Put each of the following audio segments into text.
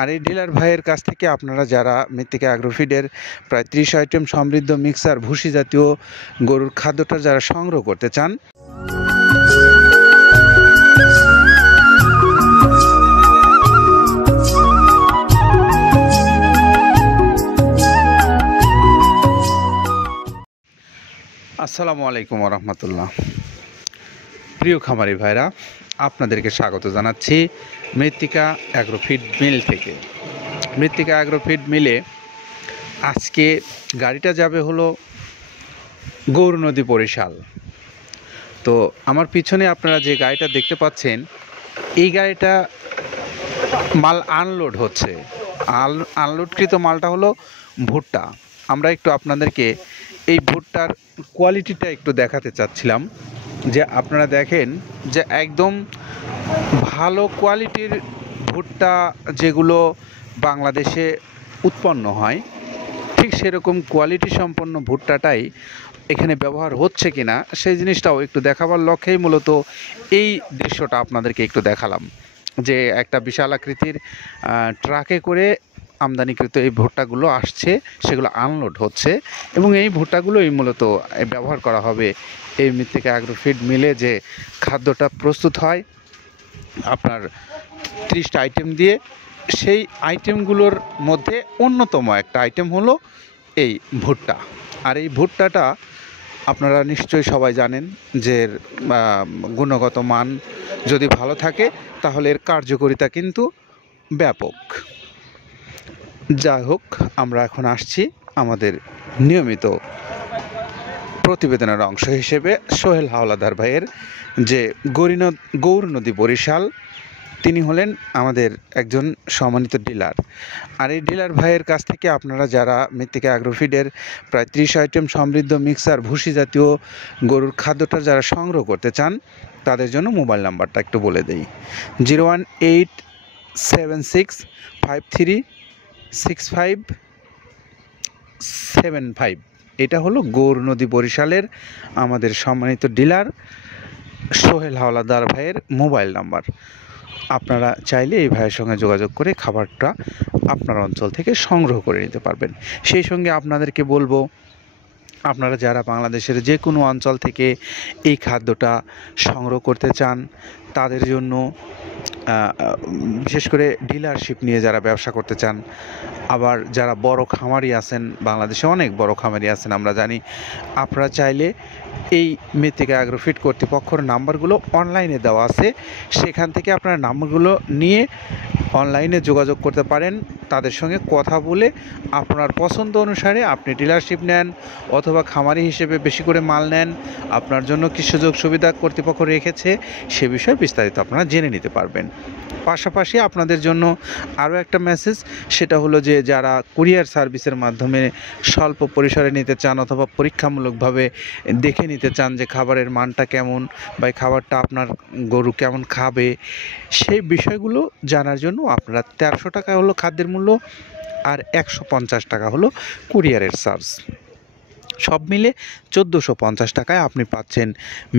আর এই ডিলার ভাইয়ের কাছ থেকে আপনারা যারা মৃত্তিকা অ্যাগ্রোফিডের প্রায় 30 আইটেম সমৃদ্ধ মিক্সার ভুসি জাতীয় গরুর খাদ্যটা যারা সংগ্রহ করতে চান, আসসালামু আলাইকুম রহমতুল্লাহ। প্রিয় খামারি ভাইরা, আপনাদেরকে স্বাগত জানাচ্ছি মৃত্তিকা অ্যাগ্রোফিড মিল থেকে। মৃত্তিকা অ্যাগ্রোফিড মিলে আজকে গাড়িটা যাবে হলো গৌরনদী বরিশাল। তো আমার পিছনে আপনারা যে গাড়িটা দেখতে পাচ্ছেন, এই গাড়িটা মাল আনলোড হচ্ছে। আনলোডকৃত মালটা হলো ভুট্টা। আমরা একটু আপনাদেরকে এই ভুট্টার কোয়ালিটিটা একটু দেখাতে চাচ্ছিলাম, যে আপনারা দেখেন যে একদম ভালো কোয়ালিটির ভুট্টা যেগুলো বাংলাদেশে উৎপন্ন হয়, ঠিক সেরকম কোয়ালিটি সম্পন্ন ভুট্টাটাই এখানে ব্যবহার হচ্ছে কিনা সেই জিনিসটাও একটু দেখাবার লক্ষ্যেই মূলত এই দৃশ্যটা আপনাদেরকে একটু দেখালাম, যে একটা বিশাল আকৃতির ট্রাকে করে আমদানিকৃত এই ভুট্টাগুলো আসছে, সেগুলো আনলোড হচ্ছে এবং এই ভুট্টাগুলোই মূলত ব্যবহার করা হবে এই মৃত্তিকা অ্যাগ্রোফিড মিলে। যে খাদ্যটা প্রস্তুত হয় আপনার 30টা আইটেম দিয়ে, সেই আইটেমগুলোর মধ্যে অন্যতম একটা আইটেম হলো এই ভুট্টা। আর এই ভুট্টাটা আপনারা নিশ্চয়ই সবাই জানেন যে এর গুণগত মান যদি ভালো থাকে তাহলে এর কার্যকারিতা কিন্তু ব্যাপক। যাই হোক, আমরা এখন আসছি আমাদের নিয়মিত প্রতিবেদনের অংশ হিসেবে সোহেল হাওলাদার ভাইয়ের, যে গৌরনদী বরিশাল, তিনি হলেন আমাদের একজন সম্মানিত ডিলার। আর এই ডিলার ভাইয়ের কাছ থেকে আপনারা যারা মৃত্তিকা অ্যাগ্রোফিডের প্রায় 30 আইটেম সমৃদ্ধ মিক্সার ভুসি জাতীয় গরুর খাদ্যটা যারা সংগ্রহ করতে চান, তাদের জন্য মোবাইল নাম্বারটা একটু বলে দেই। 01876536575। এটা হলো গৌরনদী বরিশালের আমাদের সম্মানিত ডিলার সোহেল হাওলাদার ভাইয়ের মোবাইল নাম্বার। আপনারা চাইলে এই ভাইয়ের সঙ্গে যোগাযোগ করে খাবারটা আপনার অঞ্চল থেকে সংগ্রহ করে নিতে পারবেন। সেই সঙ্গে আপনাদেরকে বলবো, আপনারা যারা বাংলাদেশের যে কোনো অঞ্চল থেকে এই খাদ্যটা সংগ্রহ করতে চান, তাদের জন্য বিশেষ করে ডিলারশিপ নিয়ে যারা ব্যবসা করতে চান, আবার যারা বড় খামারি আছেন, বাংলাদেশে অনেক বড় খামারি আছেন আমরা জানি, আপনারা চাইলে এই মৃত্তিকা অ্যাগ্রোফিড কর্তৃপক্ষের নাম্বারগুলো অনলাইনে দেওয়া আছে, সেখান থেকে আপনারা নাম্বারগুলো নিয়ে অনলাইনে যোগাযোগ করতে পারেন। তাদের সঙ্গে কথা বলে আপনার পছন্দ অনুসারে আপনি ডিলারশিপ নেন অথবা খামারি হিসেবে বেশি করে মাল নেন, আপনার জন্য কী সুযোগ সুবিধা কর্তৃপক্ষ রেখেছে সে বিষয়ে বিস্তারিত আপনারা জেনে নিতে পারবেন। পাশাপাশি আপনাদের জন্য আরও একটা মেসেজ, সেটা হলো যে যারা কুরিয়ার সার্ভিসের মাধ্যমে স্বল্প পরিসরে নিতে চান অথবা পরীক্ষামূলকভাবে দেখে নিতে চান যে খাবারের মানটা কেমন বা খাবারটা আপনার গরু কেমন খাবে, সেই বিষয়গুলো জানার জন্য আপনারা 1300 টাকা হলো খাদ্যের মূল্য আর 150 টাকা হলো কুরিয়ারের চার্জ। সব মিলে 1450 টাকায় আপনি পাচ্ছেন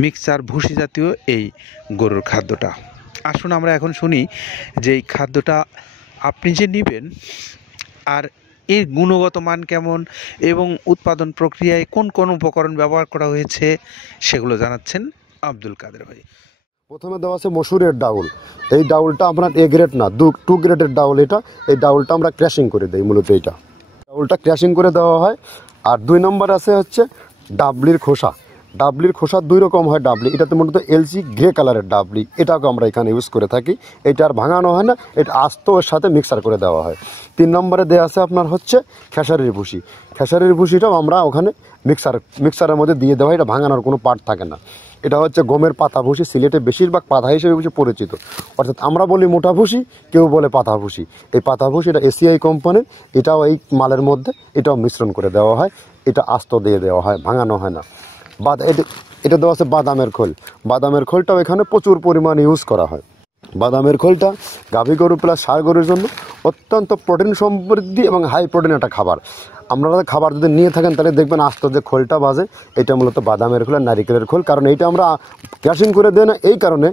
মিক্সার ভুসি জাতীয় এই গরুর খাদ্যটা। আসুন আমরা এখন শুনি যে এই খাদ্যটা আপনি যে নেবেন আর এর গুণগত মান কেমন এবং উৎপাদন প্রক্রিয়ায় কোন কোন উপকরণ ব্যবহার করা হয়েছে সেগুলো জানাচ্ছেন আব্দুল কাদের ভাই। প্রথমে দেওয়া আছে মসুরের ডাউল। এই ডাউলটা আপনার এ গ্রেড না, 2 গ্রেডের ডাউল এটা। এই ডাউলটা আমরা ক্র্যাশিং করে দিই, মূলত এইটা ডাউলটা ক্র্যাশিং করে দেওয়া হয়। আর 2 নম্বর আছে হচ্ছে ডাবলির খোসা। ডাবলির খোসা 2 রকম হয় ডাবলি, এটাতে মূলত এলসি গ্রে কালারের ডাবলি, এটাকে আমরা এখানে ইউজ করে থাকি। এটা আর ভাঙানো হয় না, এটা আস্ত ওর সাথে মিক্সার করে দেওয়া হয়। 3 নম্বরে দেওয়া আছে আপনার হচ্ছে খেসারির ভুসি। খেসারির ভুসিটাও আমরা ওখানে মিক্সারের মধ্যে দিয়ে দেওয়া হয়, এটা ভাঙানোর কোনো পার্ট থাকে না। এটা হচ্ছে গমের পাতা ভুসি, সিলেটে বেশিরভাগ পাতা হিসেবে পরিচিত, অর্থাৎ আমরা বলি মোটা ভুসি, কেউ বলে পাতা ভুসি। এই পাতা ভুসি এটা এসিআই কোম্পানির, এটাও এই মালের মধ্যে এটাও মিশ্রণ করে দেওয়া হয়, এটা আস্ত দিয়ে দেওয়া হয়, ভাঙানো হয় না। এটা দেওয়া আছে বাদামের খোল। বাদামের খোলটাও এখানে প্রচুর পরিমাণে ইউজ করা হয়। বাদামের খোলটা গাভী গরু প্লাস ষাঁড় গরুর জন্য অত্যন্ত প্রোটিন সমৃদ্ধি এবং হাই প্রোটিন একটা খাবার। আপনারা খাবার যদি নিয়ে থাকেন তাহলে দেখবেন আস্ত যে খোলটা বাজে, এটা মূলত বাদামের খোল আর নারিকেলের খোল। কারণ এইটা আমরা ক্রাশিং করে দেই না, এই কারণে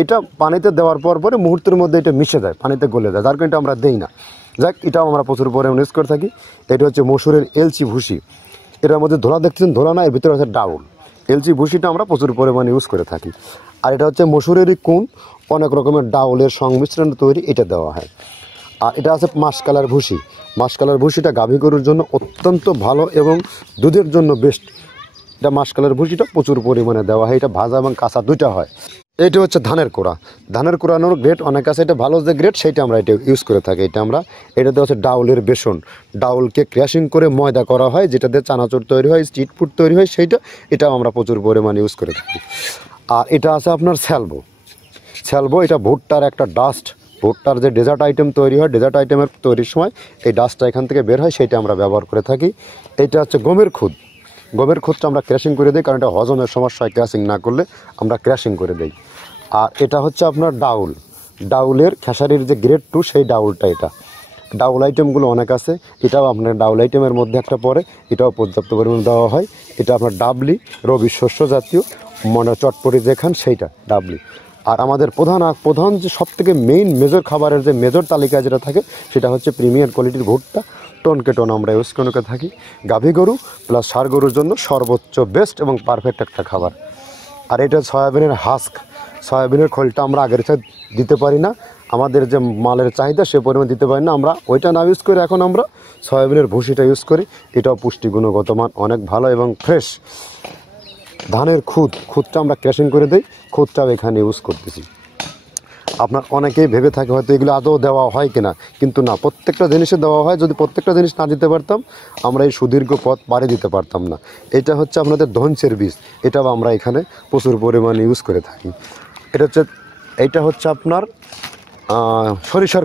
এটা পানিতে দেওয়ার পরে মুহূর্তের মধ্যে এটা মিশে যায়, পানিতে গলে যায়, যার কারণে এটা আমরা দেই না। যাক, এটাও আমরা প্রচুর পরিমাণে ইউজ করে থাকি। এটা হচ্ছে মসুরের এলচি ভুসি, এটার মধ্যে ধোলা দেখছেন, ধোলা না, এর ভিতরে হচ্ছে ডাউল। এলচি ভুসিটা আমরা প্রচুর পরিমাণে ইউজ করে থাকি। আর এটা হচ্ছে মসুরেরই কুন, অনেক রকমের ডাউলের সংমিশ্রণ তৈরি, এটা দেওয়া হয়। আর এটা আছে মাসকালার ভুসি। মাসকালার ভুসিটা গাভী গরুর জন্য অত্যন্ত ভালো এবং দুধের জন্য বেস্ট। এটা মাসকালার ভুসিটা প্রচুর পরিমাণে দেওয়া হয়, এটা ভাজা এবং কাঁচা দুইটা হয়। এটা হচ্ছে ধানের কোড়া। ধানের কোড়ানোর গ্রেড অনেক আছে, এটা ভালো যে গ্রেড সেইটা আমরা এটা ইউজ করে থাকি। এটাতে হচ্ছে ডাউলের বেসন, ডাউলকে ক্র্যাশিং করে ময়দা করা হয়, যেটাতে চানাচুর তৈরি হয়, স্ট্রিট ফুড তৈরি হয়, এটাও আমরা প্রচুর পরিমাণে ইউজ করে থাকি। আর এটা আছে আপনার স্যালবো, এটা ভুট্টার একটা ডাস্ট। ভুট্টার যে ডেজার্ট আইটেম তৈরি হয়, ডেজার্ট আইটেমের তৈরির সময় এই ডাস্টটা এখান থেকে বের হয়, সেইটা আমরা ব্যবহার করে থাকি। এটা হচ্ছে গমের খুদটা আমরা ক্র্যাশিং করে দিই, কারণ এটা হজমের সমস্যায় ক্র্যাশিং না করলে আমরা ক্র্যাশিং করে দিই। আর এটা হচ্ছে আপনার ডাউলের খেসারির যে গ্রেড 2 সেই ডাউলটা। এটা ডাউল আইটেমগুলো অনেক আছে, এটাও আপনার ডাউল আইটেমের মধ্যে একটা পড়ে, এটাও পর্যাপ্ত পরিমাণে দেওয়া হয়। এটা আপনার ডাবলি, রবি শস্য জাতীয় চটপটি যেখান সেইটা ডাবলি। আর আমাদের প্রধান যে সবথেকে মেইন মেজর খাবারের যে মেজর তালিকায় যেটা থাকে সেটা হচ্ছে প্রিমিয়ার কোয়ালিটির ভুট্টা, টনকে টন আমরা ইউজ করে থাকি। গাভী গরু প্লাস ষাঁড় গরুর জন্য সর্বোচ্চ বেস্ট এবং পারফেক্ট একটা খাবার। আর এটা সয়াবিনের হাস্ক, সয়াবিনের খোলটা আমরা আগের সাথে দিতে পারি না, আমাদের যে মালের চাহিদা সে পরিমাণ দিতে পারি না, আমরা ওইটা না ইউজ করে এখন আমরা সয়াবিনের ভুসিটা ইউজ করি। এটাও পুষ্টি গুণগত মান অনেক ভালো এবং ফ্রেশ। ধানের খুদটা আমরা ক্র্যাশিং করে দিই, খুদটাও এখানে ইউজ করতেছি। আপনার অনেকেই ভেবে থাকে হয়তো এগুলো আদৌ দেওয়া হয় কিনা, কিন্তু না, প্রত্যেকটা জিনিসে দেওয়া হয়। যদি প্রত্যেকটা জিনিস না দিতে পারতাম আমরা এই সুদীর্ঘ পথ পাড়ি দিতে পারতাম না। এটা হচ্ছে আপনাদের ধনসের বীজ, এটাও আমরা এখানে প্রচুর পরিমাণে ইউজ করে থাকি। এইটা হচ্ছে আপনার সরিষার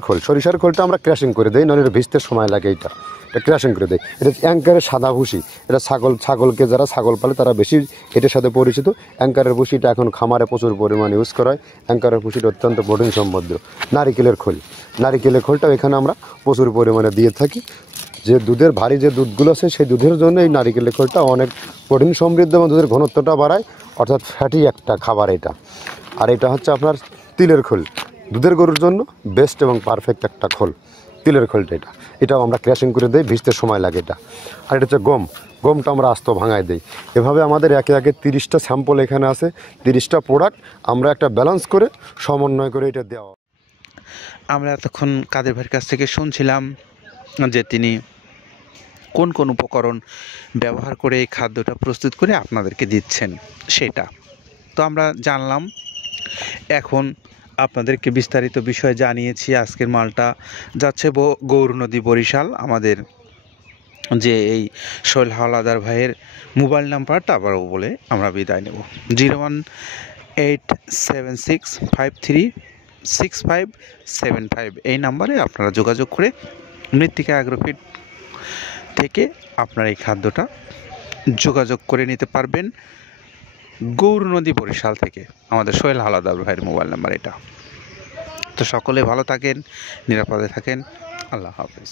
খোলটা আমরা ক্র্যাশিং করে দিই, নাহলে এটা ভিজতে সময় লাগে। এটা ক্র্যাশিং করে দেয়। এটা অ্যাঙ্কারের সাদা ভুসি, এটা ছাগলকে যারা ছাগল পালে তারা বেশি এটার সাথে পরিচিত। অ্যাঙ্কারের ভুসিটা এখন খামারে প্রচুর পরিমাণে ইউজ করা হয়। অ্যাঙ্কারের ভুসিটা অত্যন্ত প্রোটিন সমৃদ্ধ। নারিকেলের খোলটাও এখানে আমরা প্রচুর পরিমাণে দিয়ে থাকি। যে দুধের ভারী যে দুধগুলো আছে সেই দুধের জন্য এই নারিকেলের খোলটা অনেক প্রোটিন সমৃদ্ধ এবং দুধের ঘনত্বটা বাড়ায়, অর্থাৎ ফ্যাটি একটা খাবার এটা। আর এটা হচ্ছে আপনার তিলের খোল, দুধের গরুর জন্য বেস্ট এবং পারফেক্ট একটা খোল, তিলের খোলটা। এটাও আমরা ক্র্যাশিং করে দিই, ভিজতে সময় লাগে এটা। আর এটা হচ্ছে গমটা আমরা আস্ত ভাঙায় দিই। এভাবে আমাদের একে 30টা স্যাম্পল এখানে আছে, 30টা প্রোডাক্ট আমরা একটা ব্যালেন্স করে সমন্বয় করে এটা দেওয়া। আমরা এতক্ষণ কাদের ভাইয়ের কাছ থেকে শুনছিলাম যে তিনি কোন কোন উপকরণ ব্যবহার করে এই খাদ্যটা প্রস্তুত করে আপনাদেরকে দিচ্ছেন সেটা তো আমরা জানলাম। এখন আপনাদেরকে বিস্তারিত বিষয় জানিয়েছি। আজকের মালটা যাচ্ছে গৌরনদী বরিশাল। আমাদের যে এই সোহেল হাওলাদার ভাইয়ের মোবাইল নাম্বারটা আবারও বলে আমরা বিদায় নেব, 01876536575। এই নাম্বারে আপনারা যোগাযোগ করে মৃত্তিকা অ্যাগ্রোফিড থেকে আপনারা এই খাদ্যটা যোগাযোগ করে নিতে পারবেন। গৌরনদী বরিশাল থেকে আমাদের সোহেল হাওলাদার ভাইয়ের মোবাইল নাম্বার এটা। তো সকলে ভালো থাকেন, নিরাপদে থাকেন। আল্লাহ হাফেজ।